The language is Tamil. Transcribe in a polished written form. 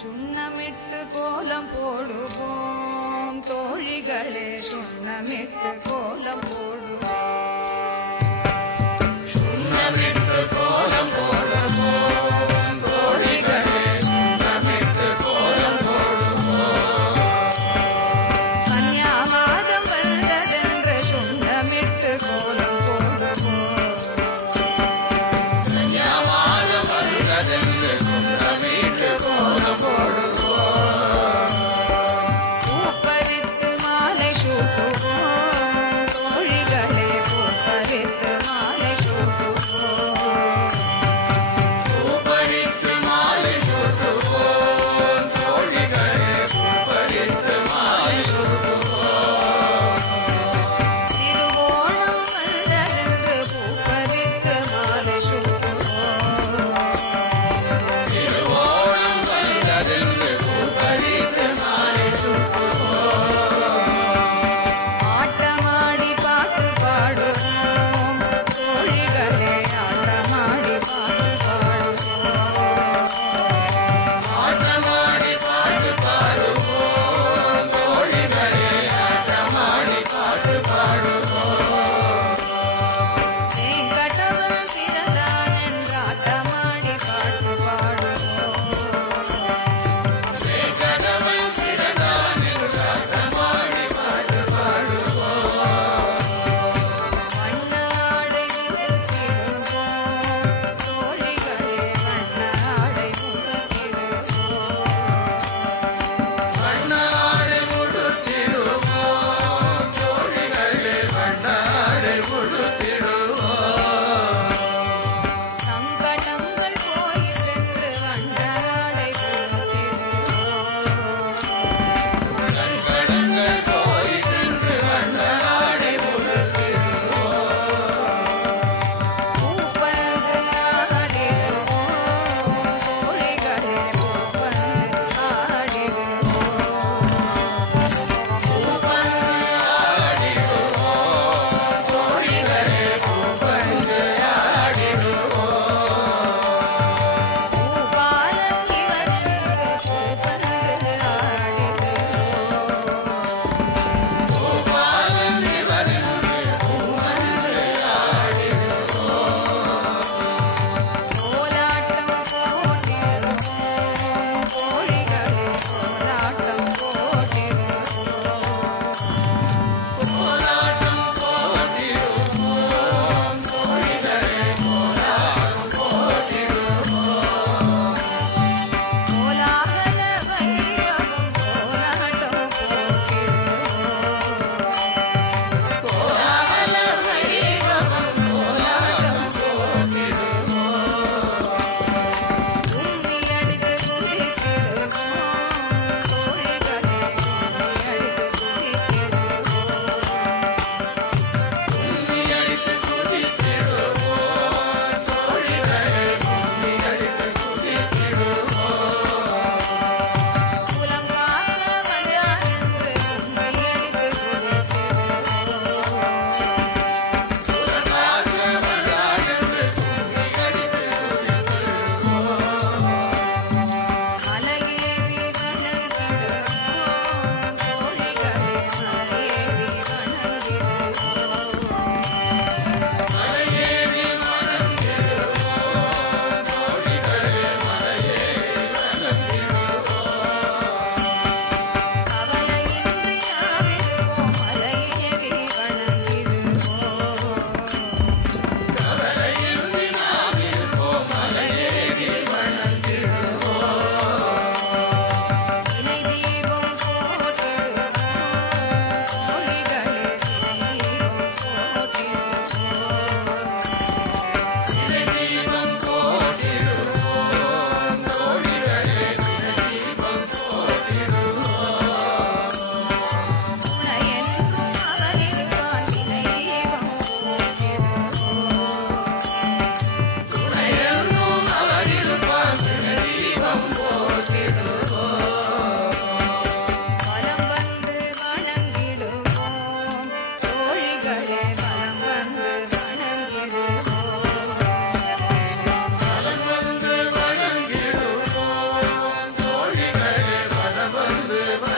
சுண்ணமிட்டு கோலம் போடுவோம் தோழிகளே, சுண்ணமிட்டு கோலம் போடுவோம், சுண்ணமிட்டு கோலம் போடுவோம் தோழிகளே, சுண்ணமிட்டு கோலம் போடுவோம். கன்யாமாதம் வந்ததென்று சுண்ணமிட்டு கோலம் போடுவோம், கன்யாமாதம் வந்ததென்று சுண்ணமிட்டு கோலம் போடுவோம். பூப்பறித்து மாலை சூட்டுவோம் தோழிகளே, பூப்பறித்து மாலை சூட்டுவோம், பூப்பறித்து மாலை சூட்டுவோம் தோழிகளே, பூப்பறித்து மாலை சூட்டுவோம். திருவோணம் வந்ததென்று பூப்பறித்து மாலை சூட்டுவோம், திருவோணம் வந்ததென்று பூப்பறித்து மாலை சூட்டுவோம். ஆட்டமாடி பாட்டு பாடுவோம் தோழிகளே, ஆட்டமாடி பாட்டு பாடுவோம், ஆட்டமாடி பாட்டு பாடுவோம் தோழிகளே, ஆட்டமாடி பாட்டு பாடுவோம். தேங்கடவன் பிறந்தான் என்று ஆட்டமாடி பாட்டு பாடுவோம், தேங்கடவன் பிறந்தான் என்று ஆட்டமாடி பாட்டு பாடுவோம். வண்ணாடை உடுத்திடுவோம் தோழிகளே, வண்ணாடை உடுத்திடுவோம், வண்ணாடை உடுத்திடுவோம் தோழிகளே, வண்ணாடை உடுத்திடுவோம். சங்கடங்கள் போயிற்றென்று வண்ணாடை உடுத்திடுவோம், சங்கடங்கள் போயிற்றென்று வண்ணாடை உடுத்திடுவோம். பூப்பந்து ஆடிடுவோம் தோழிகளே, பூப்பந்து ஆடிடுவோம், பூப்பந்து ஆடிடுவோம் தோழிகளே, பூப்பந்து ஆடிடுவோம். பூபாலன் இவனென்று பூப்பந்து ஆடிடுவோம், பூபாலன் இவனென்று பூப்பந்து ஆடிடுவோம். கோலாட்டம் போட்டிடுவோம் தோழிகளே, கோலாட்டம் போட்டிடுவோம், கோலாட்டம் போட்டிடுவோம் தோழிகளே, கோலாட்டம் போட்டிடுவோம். கோலாகல வைபவம் கோலாட்டம் போட்டிடுவோம், கோலாகல வைபவம் கோலாட்டம் போட்டிடுவோம். கும்மி அடித்து குதித்திடுவோம் தோழிகளே, கும்மி அடித்து குதித்திடுவோம், கும்மி அடித்து குதித்திடுவோம் தோழிகளே, கும்மி அடித்து குதித்திடுவோம். குலம் காக்க வந்தான் என்று கும்மி அடித்து குதித்திடுவோம், குலம் காக்க வந்தான் என்று கும்மி அடித்து குதித்திடுவோம். மலையேறி வணங்கிடுவோம் தோழிகளே, மலையேறி வணங்கிடுவோம், மலையேறி வணங்கிடுவோம் தோழிகளே, மலையேறி வணங்கிடுவோம். கவலையின்றி யாவிருப்போம் மலையேறி வணங்கிடுவோம், கவலையின்றி யாவிருப்போம் மலையேறி வணங்கிடுவோம். தினை தீபம் போட்டிடுவோம் தோழிகளே, தினை தீபம் போட்டிடுவோம், தினை தீபம் போட்டிடுவோம் தோழிகளே, தினை தீபம் போட்டிடுவோம். துணையென்றும் அவன் இருப்பான் தினை தீபம் போட்டிடுவோம், துணையென்றும் அவன் இருப்பான் தினை தீபம் போட்டிடுவோம். வலம் வந்து வணங்கிடுவோம் தோழிகளே, வலம் வந்து வணங்கிடுவோம், வலம் வந்து வணங்கிடுவோம் தோழிகளே, வந்து